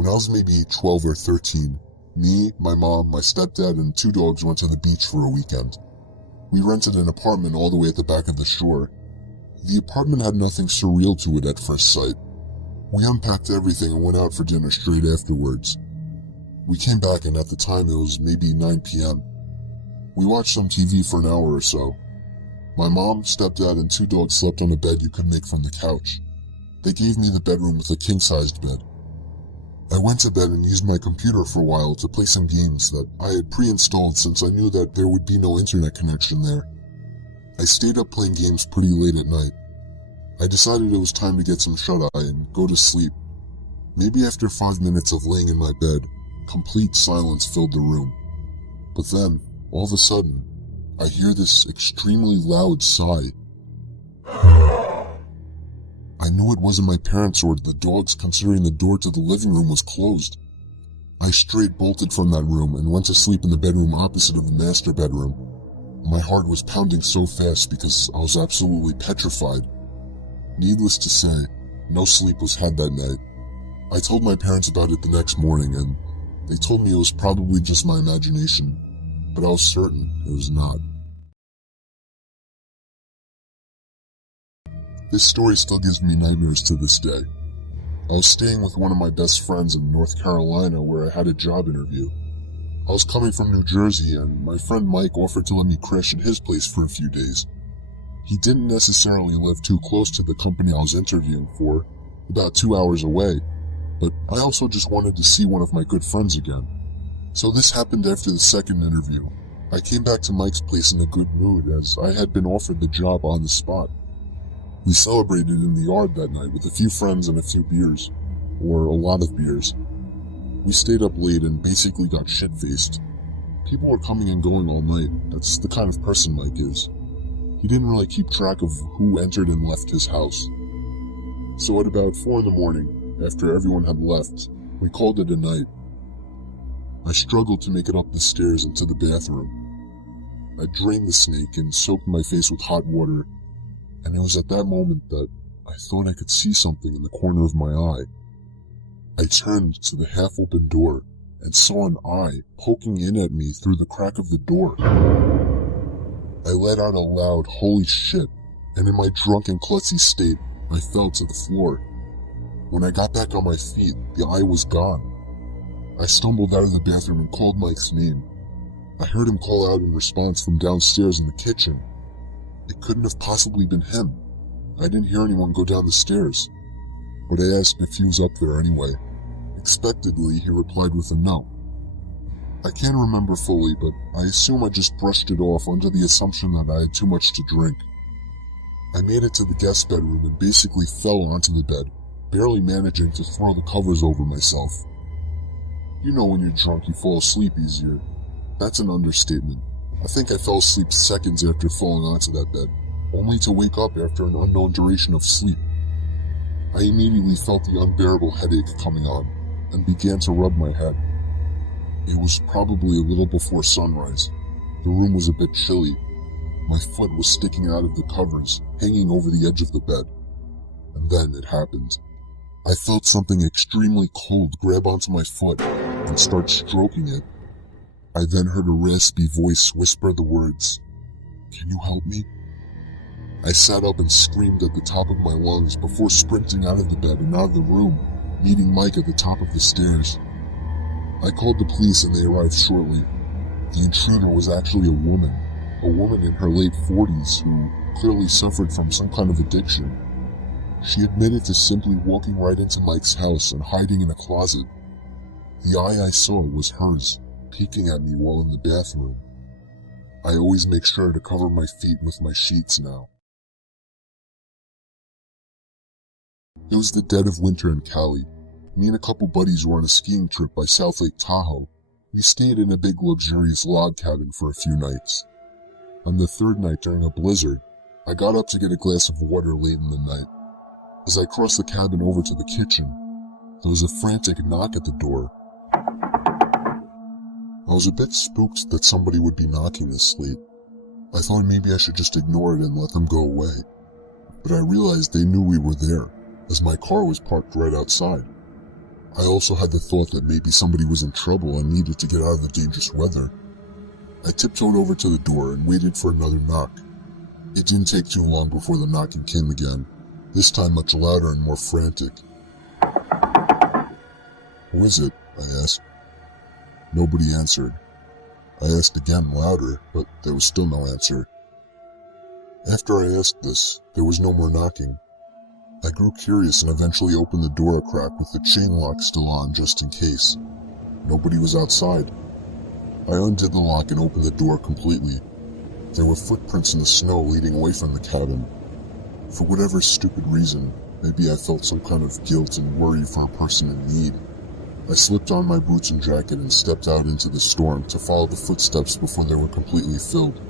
When I was maybe 12 or 13, me, my mom, my stepdad, and 2 dogs went to the beach for a weekend. We rented an apartment all the way at the back of the shore. The apartment had nothing surreal to it at first sight. We unpacked everything and went out for dinner straight afterwards. We came back and at the time it was maybe 9 p.m. We watched some TV for an hour or so. My mom, stepdad, and 2 dogs slept on a bed you could make from the couch. They gave me the bedroom with a king-sized bed. I went to bed and used my computer for a while to play some games that I had pre-installed since I knew that there would be no internet connection there. I stayed up playing games pretty late at night. I decided it was time to get some shut-eye and go to sleep. Maybe after 5 minutes of laying in my bed, complete silence filled the room. But then, all of a sudden, I hear this extremely loud sigh. I knew it wasn't my parents or the dogs, considering the door to the living room was closed. I straight bolted from that room and went to sleep in the bedroom opposite of the master bedroom. My heart was pounding so fast because I was absolutely petrified. Needless to say, no sleep was had that night. I told my parents about it the next morning and they told me it was probably just my imagination, but I was certain it was not. This story still gives me nightmares to this day. I was staying with one of my best friends in North Carolina where I had a job interview. I was coming from New Jersey and my friend Mike offered to let me crash at his place for a few days. He didn't necessarily live too close to the company I was interviewing for, about 2 hours away, but I also just wanted to see one of my good friends again. So this happened after the second interview. I came back to Mike's place in a good mood as I had been offered the job on the spot. We celebrated in the yard that night with a few friends and a few beers, or a lot of beers. We stayed up late and basically got shit-faced. People were coming and going all night. That's the kind of person Mike is. He didn't really keep track of who entered and left his house. So at about 4 in the morning, after everyone had left, we called it a night. I struggled to make it up the stairs into the bathroom. I drained the snake and soaked my face with hot water, and it was at that moment that I thought I could see something in the corner of my eye. I turned to the half-open door and saw an eye poking in at me through the crack of the door. I let out a loud, "Holy shit," and in my drunken, klutzy state, I fell to the floor. When I got back on my feet, the eye was gone. I stumbled out of the bathroom and called Mike's name. I heard him call out in response from downstairs in the kitchen. It couldn't have possibly been him. I didn't hear anyone go down the stairs, but I asked if he was up there anyway. Expectedly, he replied with a no. I can't remember fully, but I assume I just brushed it off under the assumption that I had too much to drink. I made it to the guest bedroom and basically fell onto the bed, barely managing to throw the covers over myself. You know when you're drunk you fall asleep easier. That's an understatement. I think I fell asleep seconds after falling onto that bed, only to wake up after an unknown duration of sleep. I immediately felt the unbearable headache coming on, and began to rub my head. It was probably a little before sunrise. The room was a bit chilly. My foot was sticking out of the covers, hanging over the edge of the bed. And then it happened. I felt something extremely cold grab onto my foot and start stroking it. I then heard a raspy voice whisper the words, "Can you help me?" I sat up and screamed at the top of my lungs before sprinting out of the bed and out of the room, meeting Mike at the top of the stairs. I called the police and they arrived shortly. The intruder was actually a woman in her late 40s who clearly suffered from some kind of addiction. She admitted to simply walking right into Mike's house and hiding in a closet. The eye I saw was hers, peeking at me while in the bathroom. I always make sure to cover my feet with my sheets now. It was the dead of winter in Cali. Me and a couple buddies were on a skiing trip by South Lake Tahoe. We stayed in a big luxurious log cabin for a few nights. On the third night during a blizzard, I got up to get a glass of water late in the night. As I crossed the cabin over to the kitchen, there was a frantic knock at the door. I was a bit spooked that somebody would be knocking this late. I thought maybe I should just ignore it and let them go away. But I realized they knew we were there, as my car was parked right outside. I also had the thought that maybe somebody was in trouble and needed to get out of the dangerous weather. I tiptoed over to the door and waited for another knock. It didn't take too long before the knocking came again, this time much louder and more frantic. "Who is it?" I asked. Nobody answered. I asked again louder, but there was still no answer. After I asked this, there was no more knocking. I grew curious and eventually opened the door a crack with the chain lock still on just in case. Nobody was outside. I undid the lock and opened the door completely. There were footprints in the snow leading away from the cabin. For whatever stupid reason, maybe I felt some kind of guilt and worry for a person in need. I slipped on my boots and jacket and stepped out into the storm to follow the footsteps before they were completely filled.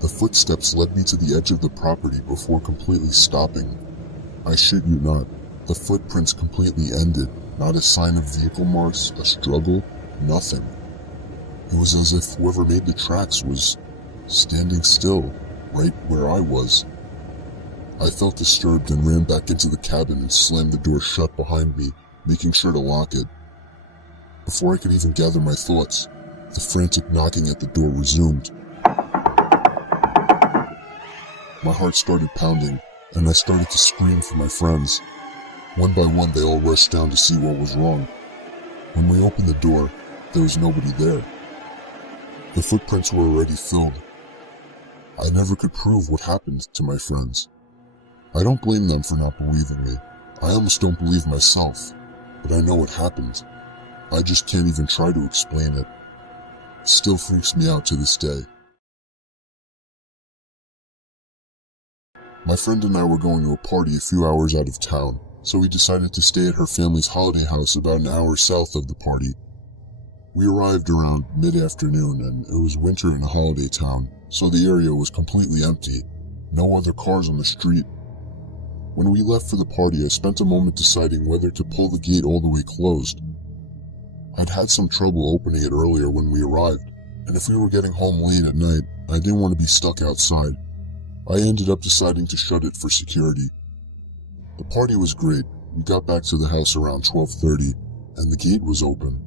The footsteps led me to the edge of the property before completely stopping. I shit you not, the footprints completely ended, not a sign of vehicle marks, a struggle, nothing. It was as if whoever made the tracks was standing still, right where I was. I felt disturbed and ran back into the cabin and slammed the door shut behind me, making sure to lock it. Before I could even gather my thoughts, the frantic knocking at the door resumed. My heart started pounding, and I started to scream for my friends. One by one, they all rushed down to see what was wrong. When we opened the door, there was nobody there. The footprints were already filled. I never could prove what happened to my friends. I don't blame them for not believing me. I almost don't believe myself, but I know what happened. I just can't even try to explain it. It still freaks me out to this day. My friend and I were going to a party a few hours out of town, so we decided to stay at her family's holiday house about an hour south of the party. We arrived around mid-afternoon, and it was winter in a holiday town, so the area was completely empty. No other cars on the street. When we left for the party, I spent a moment deciding whether to pull the gate all the way closed. I'd had some trouble opening it earlier when we arrived, and if we were getting home late at night, I didn't want to be stuck outside. I ended up deciding to shut it for security. The party was great. We got back to the house around 12:30, and the gate was open.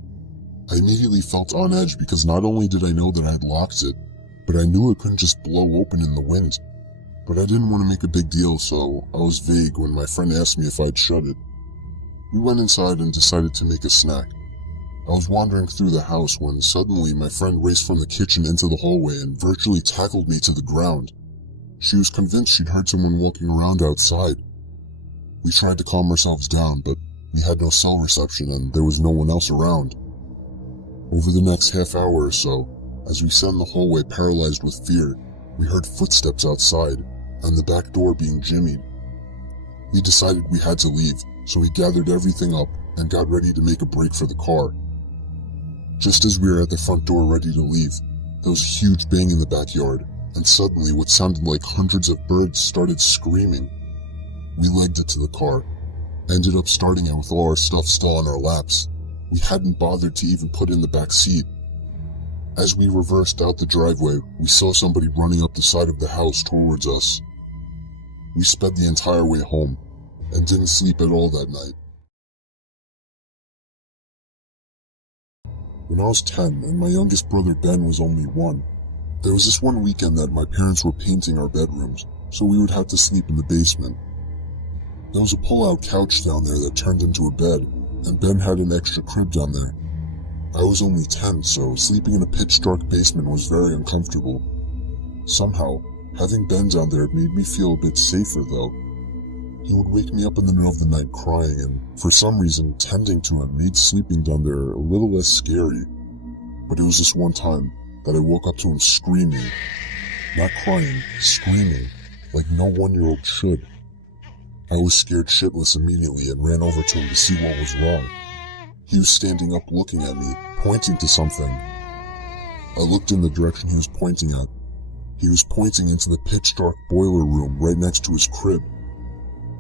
I immediately felt on edge because not only did I know that I had locked it, but I knew it couldn't just blow open in the wind. But I didn't want to make a big deal, so I was vague when my friend asked me if I'd shut it. We went inside and decided to make a snack. I was wandering through the house when suddenly my friend raced from the kitchen into the hallway and virtually tackled me to the ground. She was convinced she'd heard someone walking around outside. We tried to calm ourselves down, but we had no cell reception and there was no one else around. Over the next half hour or so, as we sat in the hallway paralyzed with fear, we heard footsteps outside and the back door being jimmied. We decided we had to leave, so we gathered everything up and got ready to make a break for the car. Just as we were at the front door ready to leave, there was a huge bang in the backyard, and suddenly what sounded like hundreds of birds started screaming. We legged it to the car, ended up starting it with all our stuff still on our laps. We hadn't bothered to even put in the back seat. As we reversed out the driveway, we saw somebody running up the side of the house towards us. We sped the entire way home, and didn't sleep at all that night. When I was 10 and my youngest brother Ben was only 1, there was this one weekend that my parents were painting our bedrooms, so we would have to sleep in the basement. There was a pull-out couch down there that turned into a bed, and Ben had an extra crib down there. I was only 10, so sleeping in a pitch-dark basement was very uncomfortable. Somehow, having Ben down there made me feel a bit safer though. He would wake me up in the middle of the night crying, and for some reason, tending to him made sleeping down there a little less scary. But it was this one time that I woke up to him screaming. Not crying, screaming, like no 1-year-old should. I was scared shitless immediately and ran over to him to see what was wrong. He was standing up looking at me, pointing to something. I looked in the direction he was pointing at. He was pointing into the pitch-dark boiler room right next to his crib.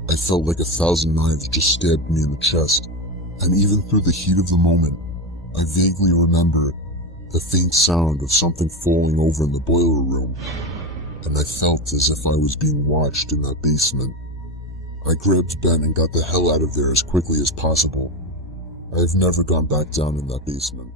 I felt like 1,000 knives just stabbed me in the chest, and even through the heat of the moment, I vaguely remember the faint sound of something falling over in the boiler room, and I felt as if I was being watched in that basement. I grabbed Ben and got the hell out of there as quickly as possible. I've never gone back down in that basement.